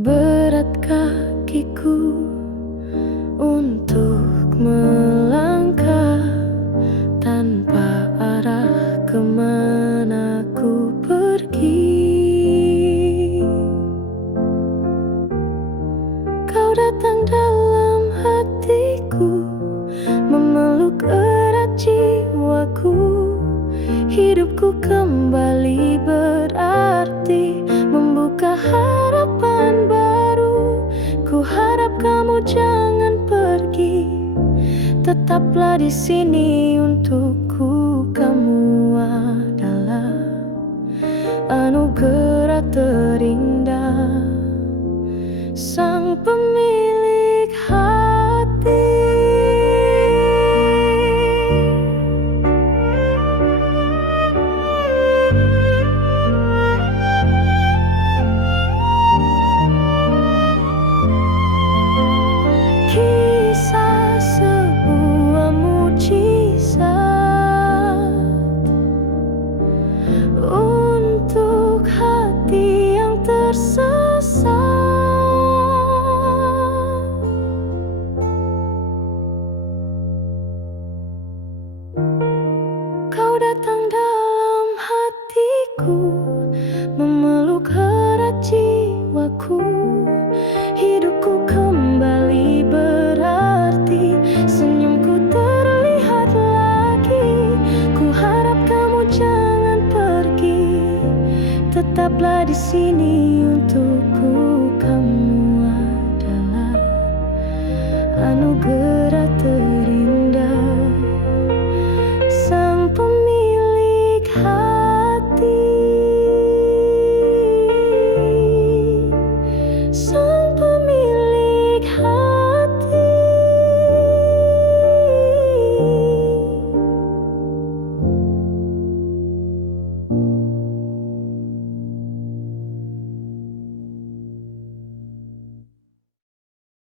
Berat kakiku untuk melangkah tanpa arah kemana ku pergi. Kau datang dalam hatiku, memeluk erat jiwaku. Hidupku kembali berarti, membuka harapan baru. Ku harap kamu jangan pergi, tetaplah di sini untukku. Kamu adalah anugerah terindah, sang pemilik hati. Kisah sebuah mujizat untuk hati yang tersesat. Kau datang dalam hatiku, memeluk erat jiwaku. Hidupku kembali berarti, senyumku terlihat lagi. Ku harap kamu jangan pergi, tetaplah di sini untukku. Kamu adalah anugerah